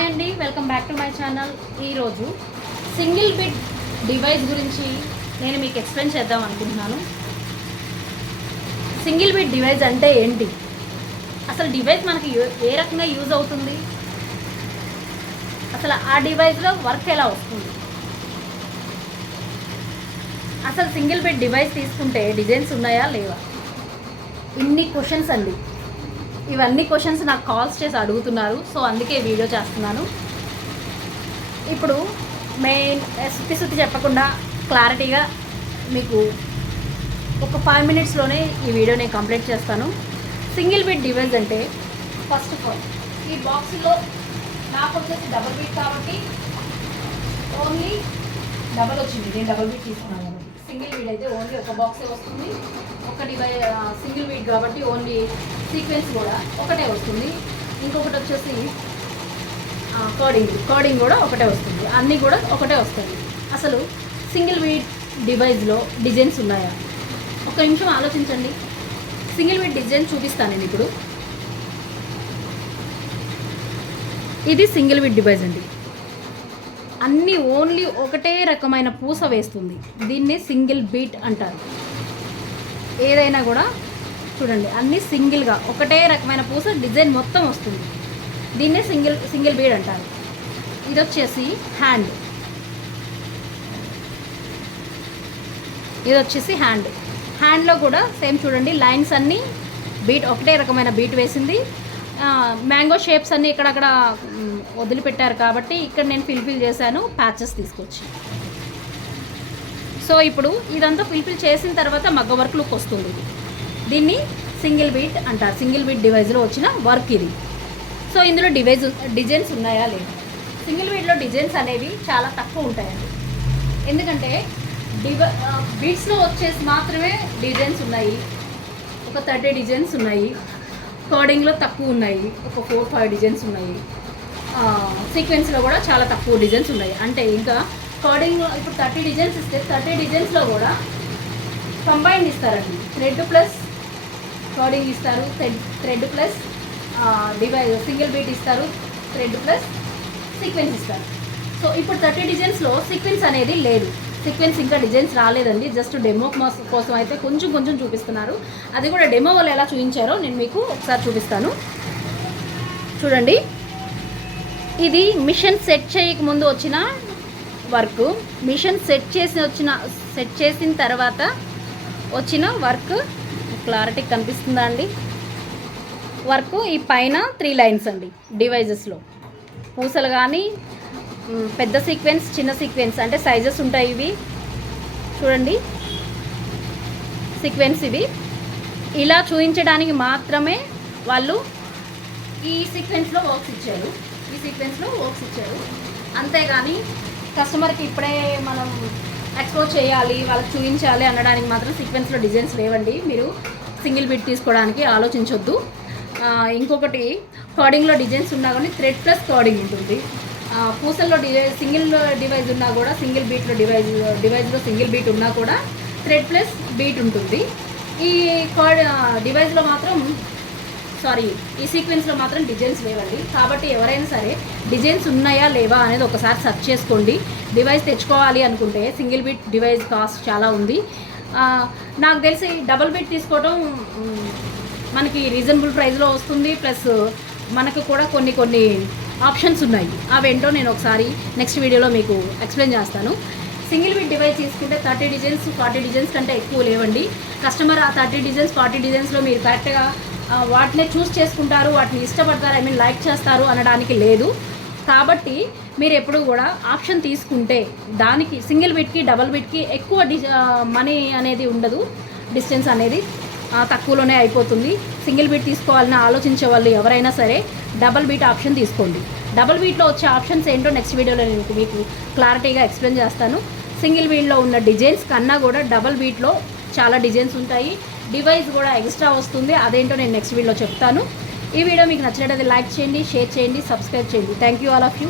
Hi అండి, welcome back to my channel. ఈరోజు single bit device గురించి నేను మీకు ఎక్స్ప్లెయిన్ చేద్దాం అనుకుంటున్నాను. సింగిల్ బిట్ డివైస్ అంటే ఏంటి, అసలు డివైస్ మనకి ఏ రకంగా యూజ్ అవుతుంది, అసలు ఆ డివైస్లో వర్క్ ఎలా వస్తుంది, అసలు సింగిల్ బిట్ డివైస్ తీసుకుంటే డిజైన్స్ ఉన్నాయా లేవా, ఇన్ని క్వశ్చన్స్ అండి. ఇవన్నీ క్వశ్చన్స్ నాకు కాల్స్ చేసి అడుగుతున్నారు, సో అందుకే వీడియో చేస్తున్నాను. ఇప్పుడు మెయిన్ శుద్ధి చెప్పకుండా క్లారిటీగా మీకు ఒక 5 minutesలోనే ఈ వీడియో నేను కంప్లీట్ చేస్తాను. సింగిల్ బిట్ డివైస్ అంటే ఫస్ట్ ఆఫ్ ఆల్ ఈ బాక్స్లో నాకు వచ్చేసి డబుల్ బిట్ కాబట్టి ఓన్లీ డబల్ వచ్చింది, నేను డబుల్ బిట్ తీసుకున్నాను కాబట్టి. సింగిల్ బీట్ అయితే ఓన్లీ ఒక బాక్సే వస్తుంది. ఒక డివైస్ సింగిల్ బీట్ కాబట్టి ఓన్లీ సీక్వెన్స్ కూడా ఒకటే వస్తుంది. ఇంకొకటి వచ్చేసి కోడింగ్ కూడా ఒకటే వస్తుంది. అన్నీ కూడా ఒకటే వస్తుంది. అసలు సింగిల్ బీట్ డివైస్లో డిజైన్స్ ఉన్నాయా? ఒక నిమిషం ఆలోచించండి. సింగిల్ బీట్ డిజైన్ చూపిస్తాను నేను ఇప్పుడు. ఇది సింగిల్ బీట్ డివైస్ అండి. అన్నీ ఓన్లీ ఒకటే రకమైన పూస వేస్తుంది. దీన్ని సింగిల్ బీట్ అంటారు. ఏదైనా కూడా చూడండి, అన్నీ సింగిల్గా ఒకటే రకమైన పూస డిజైన్ మొత్తం వస్తుంది. దీన్నే సింగిల్ బీట్ అంటారు. ఇది వచ్చేసి హ్యాండ్లో కూడా సేమ్ చూడండి, లైన్స్ అన్నీ బీట్ ఒకటే రకమైన బీట్ వేసింది. మ్యాంగో షేప్స్ అన్నీ ఇక్కడక్కడ వదిలిపెట్టారు కాబట్టి ఇక్కడ నేను ఫిల్ చేశాను ప్యాచెస్ తీసుకొచ్చి. సో ఇప్పుడు ఇదంతా ఫిల్ చేసిన తర్వాత మగ్గ వర్క్ లుక్ వస్తుంది. దీన్ని సింగిల్ బీట్ అంటారు. సింగిల్ బీట్ డివైస్లో వచ్చిన వర్క్ ఇది. సో ఇందులో డిజైన్స్ ఉన్నాయా లేదా? సింగిల్ బీట్లో డిజైన్స్ అనేవి చాలా తక్కువ ఉంటాయండి. ఎందుకంటే బీట్స్లో వచ్చేసి మాత్రమే డిజైన్స్ ఉన్నాయి. ఒక 30 డిజైన్స్ ఉన్నాయి. కోడింగ్లో తక్కువ ఉన్నాయి, ఒక 4-5 డిజైన్స్ ఉన్నాయి. సీక్వెన్స్లో కూడా చాలా తక్కువ డిజైన్స్ ఉన్నాయి. అంటే ఇంకా కోడింగ్లో ఇప్పుడు 30 డిజైన్స్ ఇస్తే 30 డిజైన్స్లో కూడా కంబైన్ ఇస్తారండి. థ్రెడ్ ప్లస్ కోడింగ్ ఇస్తారు, thread plus device single beat ఇస్తారు, థ్రెడ్ ప్లస్ సీక్వెన్స్ ఇస్తారు. సో ఇప్పుడు 30 డిజైన్స్లో సీక్వెన్స్ అనేది లేదు. సీక్వెన్స్ ఇంకా డిజైన్స్ రాలేదండి. జస్ట్ డెమో కోసం అయితే కొంచెం చూపిస్తున్నారు. అది కూడా డెమో వాళ్ళు ఎలా చూపించారో నేను మీకు ఒకసారి చూపిస్తాను. చూడండి, ఇది మిషన్ సెట్ చేయక ముందు వచ్చిన వర్క్. మిషన్ సెట్ చేసిన తర్వాత వచ్చిన వర్క్. క్లారిటీ కనిపిస్తుందా అండి? వర్క్ ఈ పైన 3 లైన్స్ అండి. డివైజెస్లో పూసలు కానీ పెద్ద సీక్వెన్స్, చిన్న సీక్వెన్స్ అంటే సైజెస్ ఉంటాయి. ఇవి చూడండి, సీక్వెన్స్ ఇవి ఇలా చూపించడానికి మాత్రమే వాళ్ళు ఈ సీక్వెన్స్లో వర్క్స్ ఇచ్చారు. అంతేగాని కస్టమర్కి ఇప్పుడే మనం ఎక్స్పోజ్ చేయాలి, వాళ్ళకి చూపించాలి అనడానికి మాత్రం సీక్వెన్స్లో డిజైన్స్ లేవండి. మీరు సింగిల్ బిట్ తీసుకోవడానికి ఆలోచించొద్దు. ఇంకొకటి, కోడింగ్లో డిజైన్స్ ఉన్నా కానీ థ్రెడ్ ప్లస్ కోడింగ్ ఉంటుంది. పూసల్లో సింగిల్ డివైస్ ఉన్నా కూడా, సింగిల్ బీట్లో డివైస్లో సింగిల్ బీట్ ఉన్నా కూడా థ్రెడ్ ప్లస్ బీట్ ఉంటుంది. ఈ డివైస్లో మాత్రం ఈ సీక్వెన్స్లో మాత్రం డిజైన్స్ లేవండి. కాబట్టి ఎవరైనా సరే డిజైన్స్ ఉన్నాయా లేవా అనేది ఒకసారి సెర్చ్ చేసుకోండి. డివైస్ తెచ్చుకోవాలి అనుకుంటే సింగిల్ బిట్ డివైస్ కాస్ట్ చాలా ఉంది. నాకు తెలిసి డబుల్ బిట్ తీసుకోవడం మనకి రీజనబుల్ ప్రైస్లో వస్తుంది. ప్లస్ మనకు కూడా కొన్ని ఆప్షన్స్ ఉన్నాయి. అవేంటో నేను ఒకసారి నెక్స్ట్ వీడియోలో మీకు ఎక్స్ప్లెయిన్ చేస్తాను. సింగిల్ బిట్ డివైస్ తీసుకుంటే 30 డిజైన్స్ 40 డిజైన్స్ కంటే ఎక్కువ లేవండి. కస్టమర్ ఆ 30 డిజైన్స్ 40 డిజైన్స్లో మీరు కరెక్ట్గా వాటినే చూస్ చేసుకుంటారు, వాటిని ఇష్టపడతారు, లైక్ చేస్తారు అనడానికి లేదు. కాబట్టి మీరు ఎప్పుడు కూడా ఆప్షన్ తీసుకుంటే దానికి సింగిల్ బిట్కి డబల్ బిట్కి ఎక్కువ మనీ అనేది ఉండదు. డిస్టెన్స్ అనేది తక్కువలోనే అయిపోతుంది. సింగిల్ బీట్ తీసుకోవాలని ఆలోచించే వాళ్ళు ఎవరైనా సరే డబల్ బీట్ ఆప్షన్ తీసుకోండి. డబల్ బీట్లో వచ్చే ఆప్షన్స్ ఏంటో నెక్స్ట్ వీడియోలో నేను మీకు క్లారిటీగా ఎక్స్ప్లెయిన్ చేస్తాను. సింగిల్ బీట్లో ఉన్న డిజైన్స్ కన్నా కూడా డబల్ బీట్లో చాలా డిజైన్స్ ఉంటాయి. డివైస్ కూడా ఎక్స్ట్రా వస్తుంది. అదేంటో నేను నెక్స్ట్ వీడియోలో చెప్తాను. ఈ వీడియో మీకు నచ్చినట్లయితే లైక్ చేయండి, షేర్ చేయండి, సబ్స్క్రైబ్ చేయండి. Thank you all of you.